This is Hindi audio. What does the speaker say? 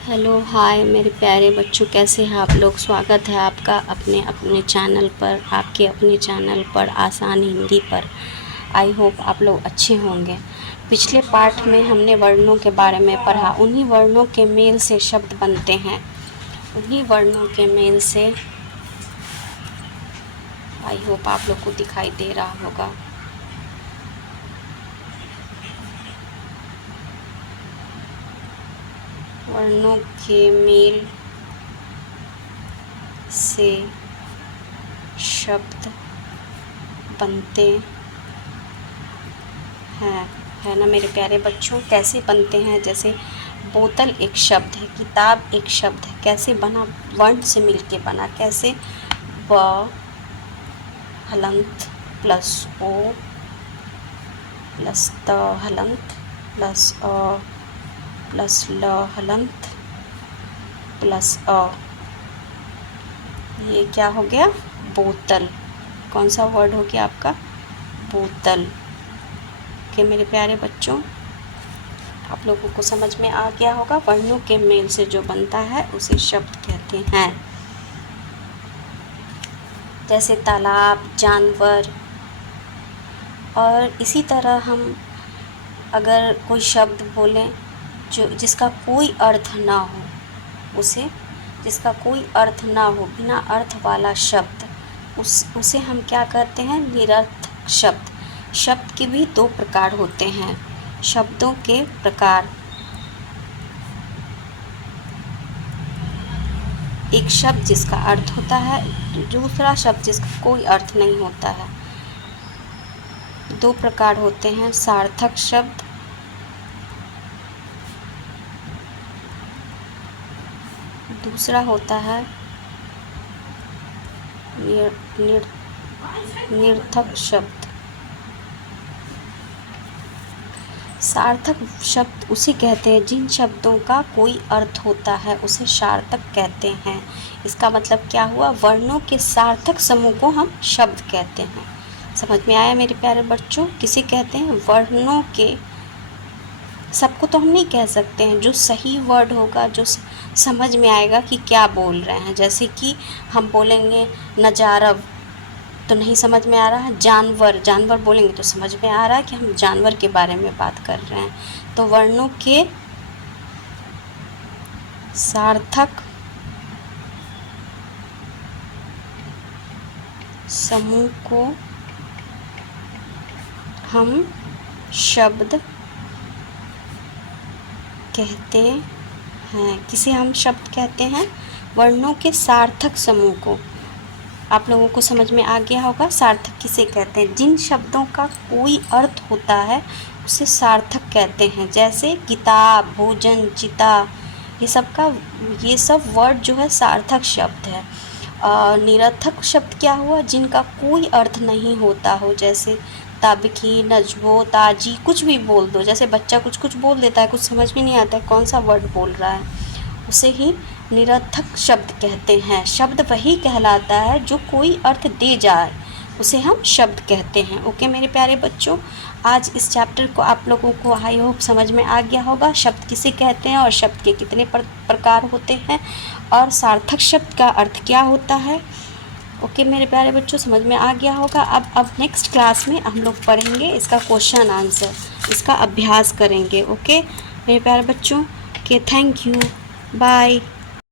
हेलो हाय मेरे प्यारे बच्चों, कैसे हैं आप लोग। स्वागत है आपका अपने अपने चैनल पर, आपके अपने चैनल पर आसान हिंदी पर। आई होप आप लोग अच्छे होंगे। पिछले पार्ट में हमने वर्णों के बारे में पढ़ा। उन्हीं वर्णों के मेल से शब्द बनते हैं, उन्हीं वर्णों के मेल से। आई होप आप लोग को दिखाई दे रहा होगा। वर्णों के मेल से शब्द बनते हैं, है ना मेरे प्यारे बच्चों। कैसे बनते हैं? जैसे बोतल एक शब्द है, किताब एक शब्द है। कैसे बना? वर्ण से मिलके बना। कैसे? ब हलंत प्लस ओ प्लस त हलंत प्लस अ प्लस ल हलंत प्लस अ। ये क्या हो गया? बोतल। कौन सा वर्ड हो गया आपका? बोतल। के मेरे प्यारे बच्चों, आप लोगों को समझ में आ गया होगा। वर्णों के मेल से जो बनता है उसे शब्द कहते हैं। जैसे तालाब, जानवर। और इसी तरह हम अगर कोई शब्द बोलें जो जिसका कोई अर्थ ना हो, उसे जिसका कोई अर्थ ना हो, बिना अर्थ वाला शब्द, उसे हम क्या कहते हैं? निरर्थक शब्द। शब्द के भी दो प्रकार होते हैं। शब्दों के प्रकार: एक शब्द जिसका अर्थ होता है, दूसरा शब्द जिसका कोई अर्थ नहीं होता है। दो प्रकार होते हैं: सार्थक शब्द, दूसरा होता है निरर्थक शब्द। सार्थक शब्द उसे कहते हैं जिन शब्दों का कोई अर्थ होता है, उसे सार्थक कहते हैं। इसका मतलब क्या हुआ? वर्णों के सार्थक समूह को हम शब्द कहते हैं। समझ में आया मेरे प्यारे बच्चों? किसे कहते हैं? वर्णों के। सबको तो हम नहीं कह सकते हैं। जो सही वर्ड होगा, जो समझ में आएगा कि क्या बोल रहे हैं। जैसे कि हम बोलेंगे नजारव, तो नहीं समझ में आ रहा है। जानवर, जानवर बोलेंगे तो समझ में आ रहा है कि हम जानवर के बारे में बात कर रहे हैं। तो वर्णों के सार्थक समूह को हम शब्द कहते हैं। किसे हम शब्द कहते हैं? वर्णों के सार्थक समूह को। आप लोगों को समझ में आ गया होगा सार्थक किसे कहते हैं? जिन शब्दों का कोई अर्थ होता है उसे सार्थक कहते हैं। जैसे किताब, भोजन, चिता, ये सब वर्ड जो है सार्थक शब्द है। निरर्थक शब्द क्या हुआ? जिनका कोई अर्थ नहीं होता हो। जैसे ताबकी, नजबो, ताजी, कुछ भी बोल दो। जैसे बच्चा कुछ कुछ बोल देता है, कुछ समझ में नहीं आता है कौन सा वर्ड बोल रहा है, उसे ही निरर्थक शब्द कहते हैं। शब्द वही कहलाता है जो कोई अर्थ दे जाए, उसे हम शब्द कहते हैं। ओके मेरे प्यारे बच्चों, आज इस चैप्टर को आप लोगों को आई होप समझ में आ गया होगा। शब्द किसे कहते हैं और शब्द के कितने प्रकार होते हैं और सार्थक शब्द का अर्थ क्या होता है। ओके मेरे प्यारे बच्चों, समझ में आ गया होगा। अब नेक्स्ट क्लास में हम लोग पढ़ेंगे इसका क्वेश्चन आंसर, इसका अभ्यास करेंगे। ओके मेरे प्यारे बच्चों, ओके, थैंक यू, बाय।